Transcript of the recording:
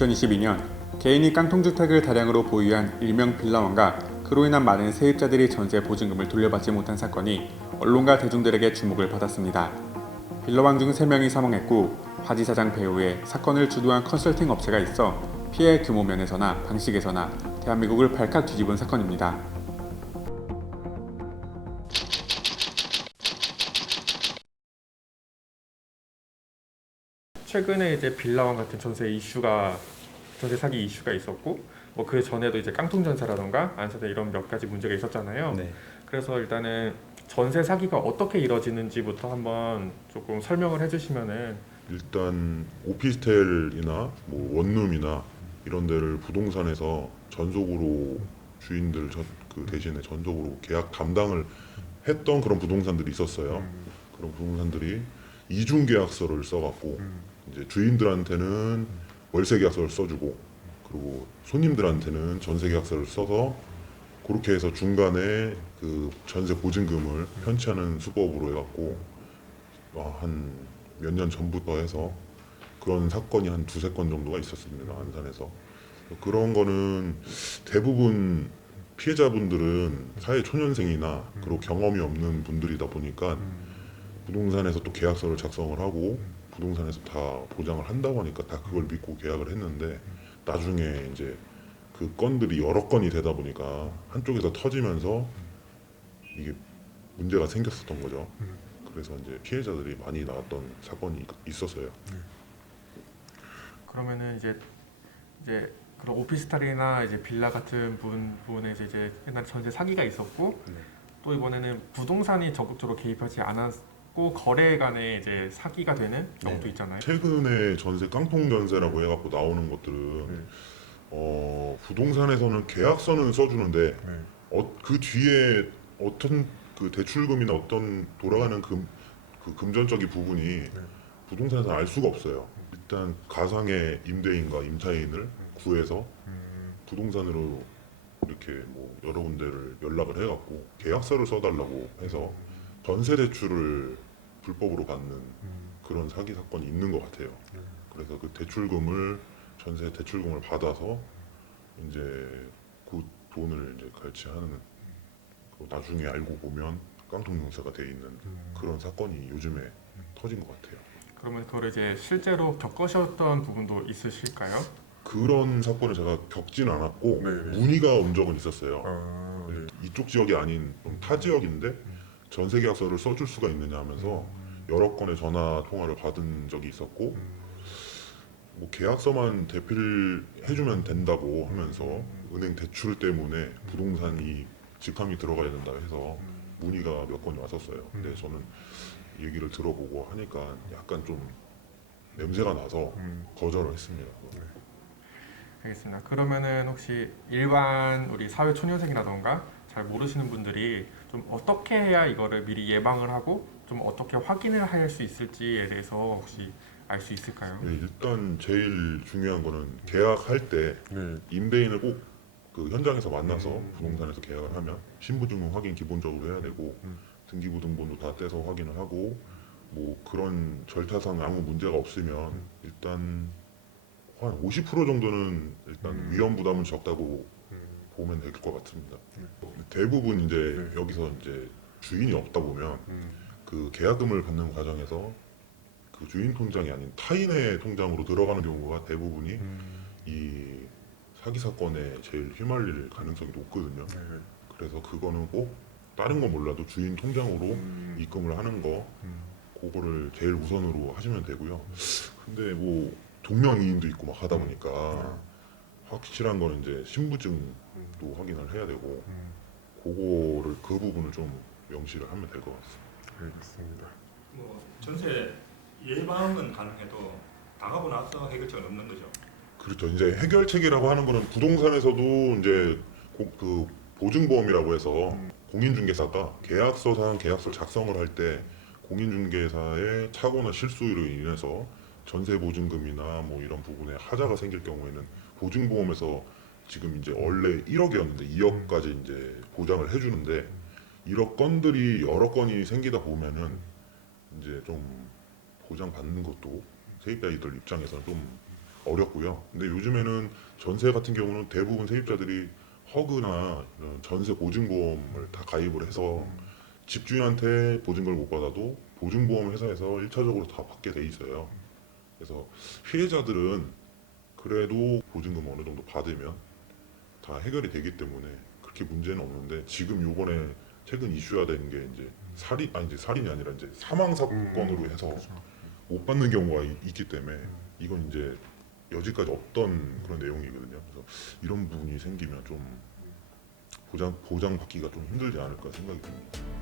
2022년 개인이 깡통주택을 다량으로 보유한 일명 빌라왕과 그로 인한 많은 세입자들이 전세 보증금을 돌려받지 못한 사건이 언론과 대중들에게 주목을 받았습니다. 빌라왕 중 3명이 사망했고 화지 사장 배후에 사건을 주도한 컨설팅 업체가 있어 피해 규모 면에서나 방식에서나 대한민국을 발칵 뒤집은 사건입니다. 최근에 이제 빌라왕 같은 전세 사기 이슈가 있었고, 뭐 그 전에도 이제 깡통 전세라던가 안전세 이런 몇 가지 문제가 있었잖아요. 네. 그래서 일단은 전세 사기가 어떻게 이루어지는지부터 한번 조금 설명을 해주시면은. 일단 오피스텔이나 뭐 원룸이나 이런 데를 부동산에서 전속으로 주인들 그 대신에 전속으로 계약 담당을 했던 그런 부동산들이 있었어요. 그런 부동산들이 이중 계약서를 써갖고 이제 주인들한테는 월세 계약서를 써주고 그리고 손님들한테는 전세 계약서를 써서 그렇게 해서 중간에 그 전세 보증금을 편취하는 수법으로 해갖고 한 몇 년 전부터 해서 그런 사건이 한 2~3건 정도가 있었습니다. 안산에서. 그런 거는 대부분 피해자분들은 사회 초년생이나 그리고 경험이 없는 분들이다 보니까 부동산에서 또 계약서를 작성을 하고 부동산에서 다 보장을 한다고 하니까 다 그걸 믿고 계약을 했는데 나중에 이제 그 건들이 여러 건이 되다 보니까 한쪽에서 터지면서 이게 문제가 생겼었던 거죠. 그래서 이제 피해자들이 많이 나왔던 사건이 있었어요. 그러면은 이제 그런 오피스텔이나 이제 빌라 같은 부분에서 이제 옛날 전세 사기가 있었고, 또 이번에는 부동산이 적극적으로 개입하지 않았고 거래 간에 이제 사기가 되는 경우도 있잖아요. 최근에 전세 깡통 전세라고 해갖고 나오는 것들은 부동산에서는 계약서는 써주는데 그 뒤에 어떤 그 대출금이나 어떤 돌아가는 그 금전적인 부분이 부동산에서 알 수가 없어요. 일단 가상의 임대인과 임차인을 구해서 부동산으로 이렇게 뭐 여러 군데를 연락을 해갖고 계약서를 써달라고 해서 전세 대출을 불법으로 받는 그런 사기 사건이 있는 것 같아요. 그래서 그 전세 대출금을 받아서 이제 그 돈을 이제 갈취하는 나중에 알고 보면 깡통 용사가 돼 있는 그런 사건이 요즘에 터진 것 같아요. 그러면 그걸 이제 실제로 겪으셨던 부분도 있으실까요? 그런 사건을 제가 겪지는 않았고 문의가 온 적은 있었어요. 이쪽 지역이 아닌 좀 타 지역인데 전세 계약서를 써줄 수가 있느냐 하면서 여러 건의 전화 통화를 받은 적이 있었고 뭐 계약서만 대필 해주면 된다고 하면서 은행 대출 때문에 부동산이 직함이 들어가야 된다 해서 문의가 몇 건이 왔었어요. 근데 저는 얘기를 들어보고 하니까 약간 좀 냄새가 나서 거절을 했습니다. 알겠습니다. 그러면은 혹시 일반 우리 사회 초년생이라던가 잘 모르시는 분들이 좀 어떻게 해야 이거를 미리 예방을 하고 좀 어떻게 확인을 할 수 있을지에 대해서 혹시 알 수 있을까요? 네, 일단 제일 중요한 거는 계약할 때 임대인을 꼭 그 현장에서 만나서 부동산에서 계약을 하면 신분증명 확인 기본적으로 해야 되고 등기부등본도 다 떼서 확인을 하고 뭐 그런 절차상 아무 문제가 없으면 일단 한 50% 정도는 일단 위험 부담은 적다고 보면 될 것 같습니다. 대부분 이제 여기서 이제 주인이 없다 보면 그 계약금을 받는 과정에서 그 주인 통장이 아닌 타인의 통장으로 들어가는 경우가 대부분이 이 사기 사건에 제일 휘말릴 가능성이 높거든요. 그래서 그거는 꼭 다른 건 몰라도 주인 통장으로 입금을 하는 거 그거를 제일 우선으로 하시면 되고요. 근데 뭐 동명이인도 있고 막 하다 보니까 확실한 거는 이제 신분증도 확인을 해야 되고 그거를 그 부분을 좀 명시를 하면 될 것 같습니다. 알겠습니다. 뭐 전세 예방은 가능해도 당하고 나서 해결책은 없는 거죠. 그렇죠. 이제 해결책이라고 하는 거는 부동산에서도 이제 그 보증보험이라고 해서 공인중개사가 계약서상 계약서를 작성을 할 때 공인중개사의 착오나 실수로 인해서 전세 보증금이나 뭐 이런 부분에 하자가 생길 경우에는 보증보험에서 지금 이제 원래 1억이었는데 2억까지 이제 보장을 해주는데 이런 건들이 여러 건이 생기다 보면은 이제 좀 보장받는 것도 세입자들 입장에서는 좀 어렵고요. 근데 요즘에는 전세 같은 경우는 대부분 세입자들이 허그나 이런 전세 보증보험을 다 가입을 해서 집주인한테 보증금을 못 받아도 보증보험 회사에서 1차적으로 다 받게 돼 있어요. 그래서 피해자들은 그래도 보증금 어느 정도 받으면 다 해결이 되기 때문에 그렇게 문제는 없는데, 지금 요번에 최근 이슈화된 게 이제 이제 살인이 아니라 이제 사망 사건으로 해서 못 받는 경우가 있기 때문에 이건 이제 여지까지 없던 그런 내용이거든요. 그래서 이런 부분이 생기면 좀 보장받기가 좀 힘들지 않을까 생각이 듭니다.